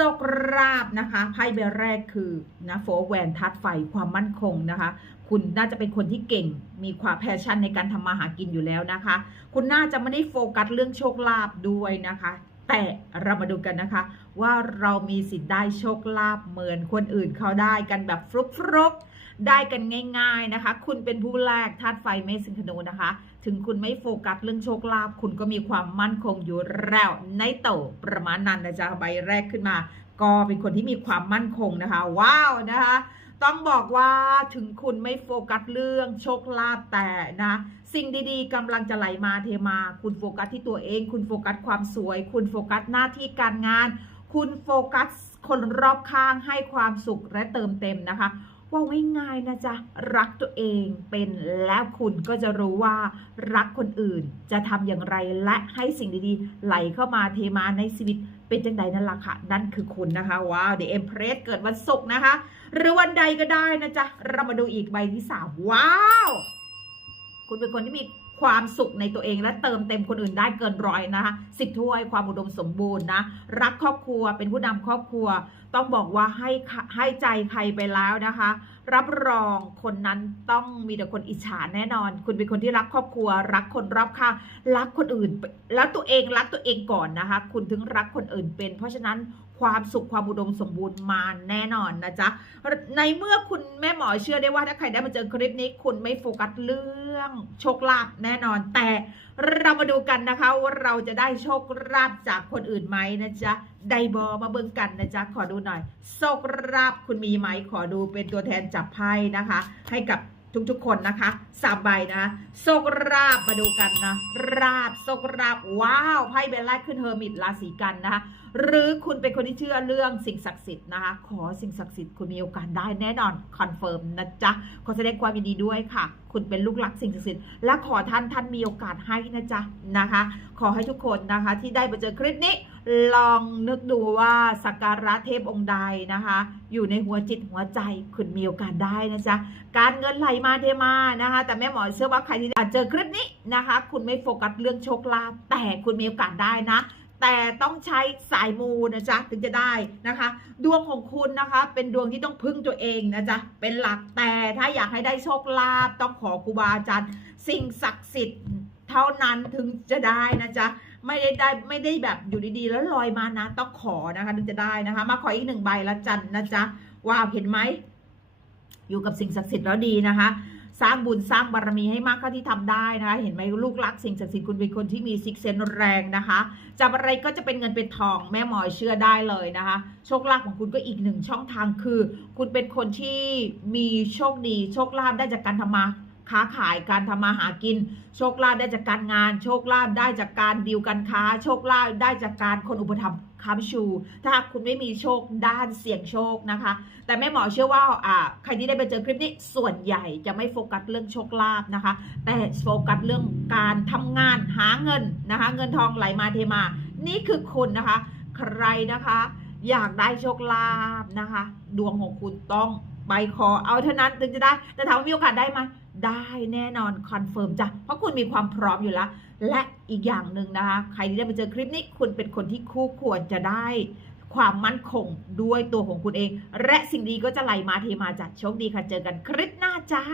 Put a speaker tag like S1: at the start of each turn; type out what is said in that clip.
S1: ชคราบนะคะไพ่ใบแรกคือนะโฟแวนทัดไฟความมั่นคงนะคะ คุณน่าจะเป็นคนที่เก่ง มีความแพชชั่นในการทำมาหากินอยู่แล้วนะคะ คุณน่าจะไม่ได้โฟกัสเรื่องโชคลาภด้วยนะคะ แต่เรามาดูกันนะคะ ว่าเรามีสิทธิ์ได้โชคลาภเหมือนคนอื่นเขาได้กันแบบฟลุกฟลุกๆ ได้กันง่ายๆนะคะ คุณเป็นผู้แรกธาตุไฟเมษสิงคโนนะคะ ถึงคุณไม่โฟกัสเรื่องโชคลาภคุณก็มีความมั่นคงอยู่แล้วในโตประมาณนั้นนะจ๊ะใบแรกขึ้นมา ก็เป็นคนที่มีความมั่นคงนะคะ ว้าวนะคะต้องบอกว่าถึงคุณไม่โฟกัสเรื่องโชคลาภแต่นะสิ่งดีๆกำลังจะไหลมาเทมา คุณโฟกัสที่ตัวเอง คุณโฟกัสความสวย คุณโฟกัสหน้าที่การงาน คุณโฟกัสคนรอบข้างให้ความสุขและเติมเต็มนะคะ ว่าง่ายๆนะจ๊ะ รักตัวเองเป็นแล้วคุณก็จะรู้ว่ารักคนอื่นจะทำอย่างไรและให้สิ่งดีๆ ไหลเข้ามาเทมาในชีวิตเป็นจังใดนั่นล่ะค่ะ นั่นคือคุณนะคะ ว้าวเดเอ็มเพรสเกิดวันศุกร์นะคะ หรือวันใดก็ได้นะจ๊ะ เรามาดูอีกใบที่สามว้าว คุณเป็นคนที่มี ความสุขในตัวเองและเติมเต็มคนอื่นได้เกินร้อยนะคะสิบถ้วยความอุดมสมบูรณ์นะรักครอบครัวเป็นผู้นำครอบครัว ต้องบอกว่าให้ให้ใจใครไปแล้วนะคะ รับรองคนนั้นต้องมีแต่คนอิจฉาแน่นอน คุณเป็นคนที่รักครอบครัว รักคนรอบข้างรักคนอื่น แล้วตัวเองรักตัวเองก่อนนะคะ คุณถึงรักคนอื่นเป็น เพราะฉะนั้น ความสุขความอุดมสมบูรณ์มาแน่นอนนะจ๊ะ ในเมื่อคุณแม่หมอเชื่อได้ว่าถ้าใครได้มาเจอคลิปนี้คุณไม่โฟกัสเรื่องโชคลาภแน่นอน แต่เรามาดูกันนะคะว่าเราจะได้โชคลาภจากคนอื่นไหมนะจ๊ะไดบอมาเบิ่งกันนะจ๊ะขอดูหน่อย โชคลาภคุณมีไหมขอดูเป็นตัวแทนจับไพ่นะคะ ให้กับ ทุกๆคนนะคะสามใบนะโชคราบมาดูกันนะ ราบโชคราบว้าวไพ่เบลล่าขึ้นเฮอร์มิตราศีกันนะคะหรือคุณเป็นคนที่เชื่อเรื่องสิ่งศักดิ์สิทธิ์นะคะ ขอสิ่งศักดิ์สิทธิ์คุณมีโอกาสได้แน่นอนคอนเฟิร์มนะจ๊ะขอแสดงความยินดีด้วยค่ะ คุณเป็นลูกหลักสิ่งศักดิ์สิทธิ์และขอท่านท่านมีโอกาสให้นะจ๊ะนะคะ ขอให้ทุกคนนะคะที่ได้มาเจอคลิปนี้ ลองนึกดูว่าสักการะเทพองค์ใดนะคะ อยู่ในหัวจิตหัวใจคุณมีโอกาสได้นะจ๊ะการเงินไหลมาเทมานะคะ แต่แม่หมอเชื่อว่าใครที่อาจเจอคลิปนี้นะคะ คุณไม่โฟกัสเรื่องโชคลาภแต่คุณมีโอกาสได้นะ แต่ต้องใช้สายมูนะจ๊ะถึงจะได้นะคะ ดวงของคุณนะคะ เป็นดวงที่ต้องพึ่งตัวเองนะจ๊ะเป็นหลักแต่ถ้าอยากให้ได้โชคลาภต้องขอครูบาอาจารย์สิ่งศักดิ์สิทธิ์ เท่านั้นถึงจะได้นะจ๊ะไม่ได้ได้ไม่ได้แบบอยู่ดีๆ แล้วลอยมานะต้องขอนะคะถึงจะได้นะคะ มาขออีกหนึ่งใบละจันนะจ๊ะว้าวเห็นไหมอยู่กับสิ่งศักดิ์สิทธิ์แล้วดีนะคะ สร้างบุญสร้างบารมีให้มากเท่าที่ทำได้นะคะ เห็นไหมลูกรักสิ่งศักดิ์สิทธิ์คุณเป็นคนที่มีซิกเซนแรงนะคะจับอะไรก็จะเป็นเงินเป็นทองแม่หมอยเชื่อได้เลยนะคะ โชคลาภของคุณก็อีกหนึ่งช่องทางคือ คุณเป็นคนที่มีโชคดี โชคลาภได้จากการทำมา ค้าขายการทำมาหากิน โชคลาภได้จากการงาน โชคลาภได้จากการดีลการค้า โชคลาภได้จากการคนอุปถัมภ์ค้ำชู ถ้าคุณไม่มีโชคด้านเสี่ยงโชคนะคะ แต่แม่หมอเชื่อว่าอ่าใครที่ได้ไปเจอคลิปนี้ส่วนใหญ่จะไม่โฟกัสเรื่องโชคลาภนะคะ แต่โฟกัสเรื่องการทำงานหาเงินนะคะ เงินทองไหลมาเทมา นี่คือคุณนะคะ ใครนะคะอยากได้โชคลาภนะคะ ดวงของคุณต้องไปขอเอาเท่านั้นถึงจะได้ แต่ถามว่ามีโอกาสได้ไหม ได้แน่นอนคอนเฟิร์มจ้ะเพราะคุณมีความพร้อมอยู่แล้ว และอีกอย่างหนึ่งนะคะ ใครที่ได้มาเจอคลิปนี้คุณเป็นคนที่คู่ควรจะได้ความมั่นคงด้วยตัวของคุณเอง และสิ่งดีก็จะไหลมาเทมาจากโชคดีค่ะ เจอกันคลิปหน้าจ้า